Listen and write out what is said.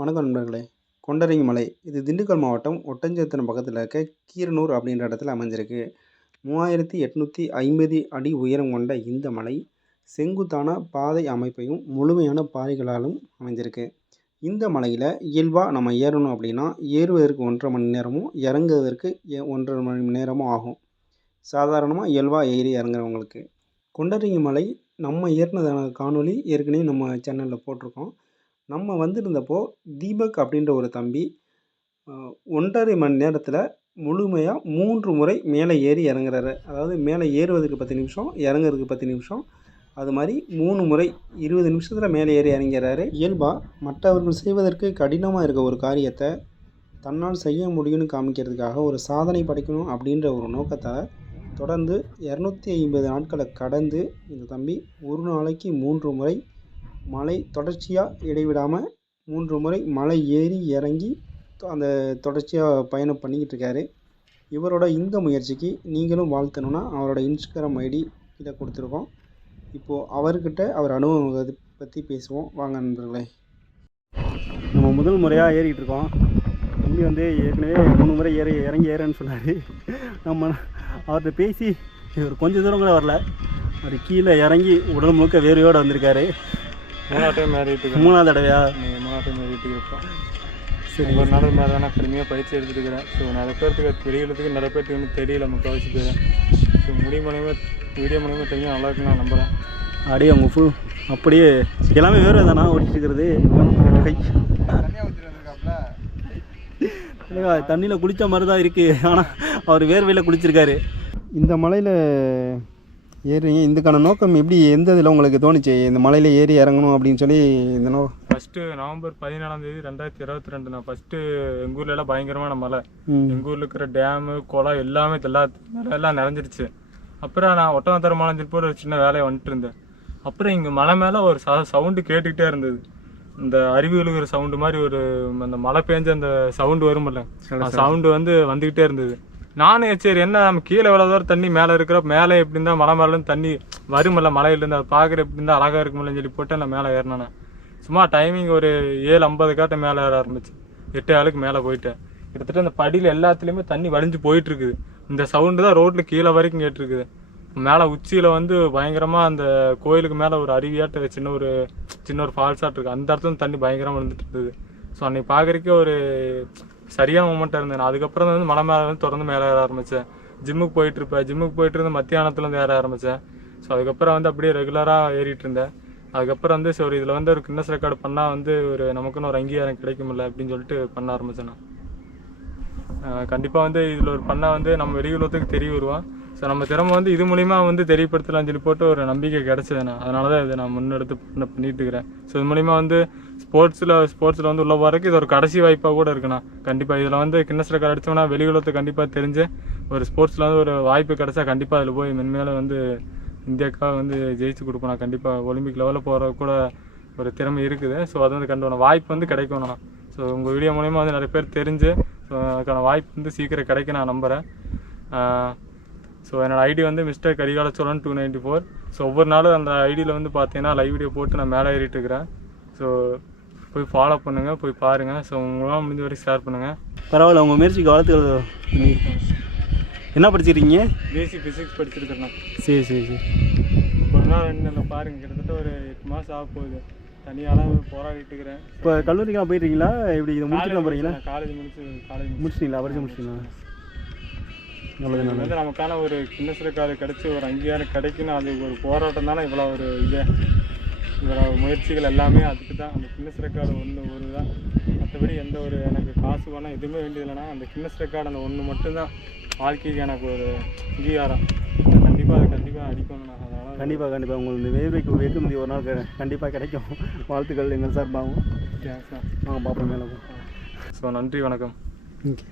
வணக்கம் நண்பர்களே. கொண்டரங்கி மலை இது திண்டுக்கல் மாவட்டம் ஒட்டஞ்சத்திரம் பக்கத்தில் இருக்க கீரனூர் அப்படின்ற இடத்துல அமைஞ்சிருக்கு. 3850 அடி உயரம் கொண்ட இந்த மலை செங்குத்தான பாதை அமைப்பையும் முழுமையான பாறைகளாலும் அமைஞ்சிருக்கு. இந்த மலையில் இயல்பாக நம்ம ஏறணும் அப்படின்னா ஏறுவதற்கு 1.5 மணி நேரமும் இறங்குவதற்கு 1.5 மணி நேரமும் ஆகும். சாதாரணமாக இயல்பாக ஏறி இறங்குறவங்களுக்கு. கொண்டரங்கி மலை நம்ம ஏறினதான காணொளி ஏற்கனவே நம்ம சேனலில் போட்டிருக்கோம். நம்ம வந்திருந்தப்போ தீபக் அப்படின்ற ஒரு தம்பி 1.5 மணி நேரத்தில் முழுமையாக 3 முறை மேலே ஏறி இறங்குறாரு. அதாவது மேலே ஏறுவதற்கு 10 நிமிஷம், இறங்குறதுக்கு 10 நிமிஷம், அது மாதிரி 3 முறை 20 நிமிஷத்தில் மேலே ஏறி இறங்கிறாரு. இயல்பாக மற்றவர்கள் செய்வதற்கு கடினமாக இருக்க ஒரு காரியத்தை தன்னால் செய்ய முடியும்னு காமிக்கிறதுக்காக ஒரு சாதனை படைக்கணும் அப்படின்ற ஒரு நோக்கத்தால் தொடர்ந்து 250 நாட்களை கடந்து இந்த தம்பி ஒரு நாளைக்கு 3 முறை மலை தொடர்ச்சியாக இடைவிடாமல் 3 முறை மலை ஏறி இறங்கி அந்த தொடர்ச்சியாக பயணம் பண்ணிக்கிட்டு இருக்காரு. இவரோட இந்த முயற்சிக்கு நீங்களும் வாழ்த்தணுன்னா அவரோட இன்ஸ்டாகிராம் ஐடி இதை கொடுத்துருக்கோம். இப்போது அவர்கிட்ட அவர் அனுபவத்தை பற்றி பேசுவோம். வாங்க நண்பர்களே. நம்ம முதல் முறையாக ஏறிக்கிட்டு இருக்கோம். தம்பி ஏற்கனவே 3 முறை இறங்கி ஏறேன்னு சொன்னார். நம்ம அவர்கிட்ட பேசி இவர் கொஞ்சம் தூரம் கூட வரல, அவர் கீழே இறங்கி உடல் முழுக்க வேர்வையோடு வந்திருக்காரு. 3ஆவது டைம் ஏறிட்டு 3ஆவது தடவையா? 3ஆவது டைம் ஏறிட்டு இருப்போம். சரி, ஒரு நாள் மாதிரி தான் நான் கடுமையாக பயிற்சி எடுத்துருக்கிறேன். ஸோ நிறைய பேர்த்துக்கு தெரியறதுக்கு நிறைய பேர்த்துக்கு வந்து தெரியல முக்கால்வாசி பேர். ஸோ வீடியோ மூலியமாக தெரியும், நல்லா இருக்குன்னு நான் நம்புகிறேன். அப்படியே அவங்க அப்படியே எல்லாமே வேர்வை தானா ஓட்டிட்டு இருக்கிறது. தண்ணியில் குளித்த மாதிரி தான் இருக்குது, ஆனால் அவர் வேர்வையில் குளிச்சிருக்காரு. இந்த மலையில் ஏறுறீங்க, இதுக்கான நோக்கம் எப்படி, எந்த இதில் உங்களுக்கு தோணுச்சு இந்த மலையில் ஏறி இறங்கணும் அப்படின்னு சொல்லி? இந்த ஃபஸ்ட்டு நவம்பர் 17ஆம் தேதி 2022 நான் ஃபஸ்ட்டு எங்கள் ஊர்லலாம் பயங்கரமான மலை. எங்கள் ஊரில் இருக்கிற டேமு குளம் எல்லாமே எல்லாம் நிறைஞ்சிருச்சு. அப்புறம் நான் ஒட்டஞ்சத்திரம் மலை போட்டு ஒரு சின்ன வேலையை வந்துட்டு இருந்தேன். அப்புறம் இங்கே மலை மேலே ஒரு சவுண்டு கேட்டுக்கிட்டே இருந்தது. இந்த அருவி விழுகிற சவுண்டு மாதிரி ஒரு அந்த மழை பெஞ்ச அந்த சவுண்டு வருமில்ல, சவுண்டு வந்துக்கிட்டே இருந்தது. நானும் சரி என்ன நம்ம கீழே எவ்வளோ தூரம் தண்ணி மேலே இருக்கிற மேலே எப்படி இருந்தால் மலை மேலேருந்து தண்ணி வருமில்ல, மலையிலேருந்து அதை பார்க்குற எப்படி இருந்தால் அழகாக இருக்குமில்லன்னு சொல்லி போட்டு நான் மேலே ஏறினேன். சும்மா டைமிங் ஒரு 7:50 காட்ட மேலே ஏற ஆரம்பிச்சு 8 ஆளுக்கு மேலே போயிட்டேன். கிட்டத்தட்ட அந்த படியில் எல்லாத்துலேயுமே தண்ணி வடிஞ்சு போயிட்டுருக்குது. இந்த சவுண்டு தான் ரோட்டில் கீழே வரைக்கும் கேட்டுருக்குது. மேலே உச்சியில் பயங்கரமாக அந்த கோயிலுக்கு மேலே ஒரு அருவியாட்ட சின்ன ஒரு ஃபால்ஸாட்டு இருக்குது. அந்த இடத்துல தண்ணி பயங்கரமாக வந்துட்டு இருந்தது. ஸோ அன்றைக்கி பார்க்குறக்கே ஒரு சரியான மூமெண்ட்டாக இருந்தேன். அதுக்கப்புறம் மலை மேலே தொடர்ந்து மேலே ஏற ஆரம்பித்தேன். ஜிம்முக்கு போயிட்டு இருந்து மத்தியானத்துலேருந்து ஏற ஆரம்பித்தேன். ஸோ அதுக்கப்புறம் அப்படியே ரெகுலராக ஏறிட்டு இருந்தேன். அதுக்கப்புறம் சரி இதில் ஒரு கின்னஸ் ரெக்கார்டு பண்ணால் ஒரு நமக்குன்னு ஒரு அங்கீகாரம் கிடைக்குமில்ல அப்படின்னு சொல்லிட்டு பண்ண ஆரம்பித்தேன். நான் கண்டிப்பாக இதில் ஒரு பண்ணால் நம்ம வெளியுலகத்துக்கு தெரிய வருவோம். ஸோ நம்ம திறமை இது மூலிமா தெரியப்படுத்தலாம்னு சொல்லி போட்டு ஒரு நம்பிக்கை கிடச்சது. நான் அதனால தான் இதை நான் முன்னெடுத்து பண்ணிட்டு இருக்கிறேன். ஸோ இது மூலிமா ஸ்போர்ட்ஸில் உள்ள போகிறதுக்கு இது ஒரு கடைசி வாய்ப்பாக கூட இருக்குண்ணா. கண்டிப்பாக இதில் கின்னஸ் ரெக்கார்டு அடித்தோம்னா வெளியுலகத்துக்கு கண்டிப்பாக தெரிஞ்சு ஒரு ஸ்போர்ட்ஸில் ஒரு வாய்ப்பு கிடச்சா கண்டிப்பாக அதில் போய் மென்மேலே இந்தியாவுக்காக ஜெயிச்சு கொடுப்போம். கண்டிப்பாக ஒலிம்பிக் லெவலில் போகிற கூட ஒரு திறமை இருக்குது. ஸோ அது கண்டு வாய்ப்பு கிடைக்கணும்ண்ணா. ஸோ உங்கள் வீடியோ மூலிமா நிறைய பேர் தெரிஞ்சு ஸோ அதுக்கான வாய்ப்பு சீக்கிரம் கிடைக்க நான் நம்புகிறேன். ஸோ என்னோடய ஐடி மிஸ்டர் கரிகாலச்சோழன் 294. ஸோ ஒவ்வொரு நாளும் அந்த ஐடியில் பார்த்தீங்கன்னா லைவ் வீடியோ போட்டு நான் மேலே ஏறிட்டு இருக்கிறேன். ஸோ போய் ஃபாலோ பண்ணுங்கள், போய் பாருங்கள். ஸோ உங்களால் முடிஞ்ச வரைக்கும் ஷேர் பண்ணுங்கள். பரவாயில்ல, உங்கள் முயற்சிக்கு வாழ்த்துக்கள். என்ன படிச்சிருக்கீங்க? பிஎஸ்சி ஃபிசிக்ஸ் படிச்சிருக்கேன். சரி. ஒரு நாள் என்ன பாருங்கள், கிட்டத்தட்ட ஒரு 8 மாதம் ஆக போகுது. தனியால் போராடிட்டு இருக்கிறேன். இப்போ கல்லூரிக்கெலாம் போயிட்டுருக்கீங்களா? எப்படி இதை முடிச்சுட்டு போகிறீங்களா? காலேஜ் முடிச்சிட்டீங்களா? படிச்சு முடிச்சிட்டீங்களா? நமக்கான ஒரு கின்னஸ் ரெக்கார்டு கிடச்சி ஒரு அங்கீகாரம் கிடைக்குன்னு அது ஒரு போராட்டம் தானே. இவ்வளோ ஒரு இவ்வளோ முயற்சிகள் எல்லாமே அதுக்கு தான். அந்த கின்னஸ் ரெக்கார்டு ஒரு தான். மற்றபடி எந்த ஒரு எனக்கு காசு வேணால் எதுவுமே வேண்டியதில்லைன்னா அந்த கின்னஸ் ரெக்கார்டு அந்த ஒன்று மட்டும்தான் வாழ்க்கைக்கு எனக்கு ஒரு அங்கீகாரம். கண்டிப்பாக அடிக்கணும். அதனால் கண்டிப்பாக உங்களுக்கு வேர்வைக்கு வெகுமதி ஒரு நாள் கண்டிப்பாக கிடைக்கும். வாழ்த்துக்கள் எங்கள் சார்பாகவும். தேங்க்ஸ்ண்ணா. பார்ப்போம் மேலே. ஸோ நன்றி, வணக்கம். ஓகே.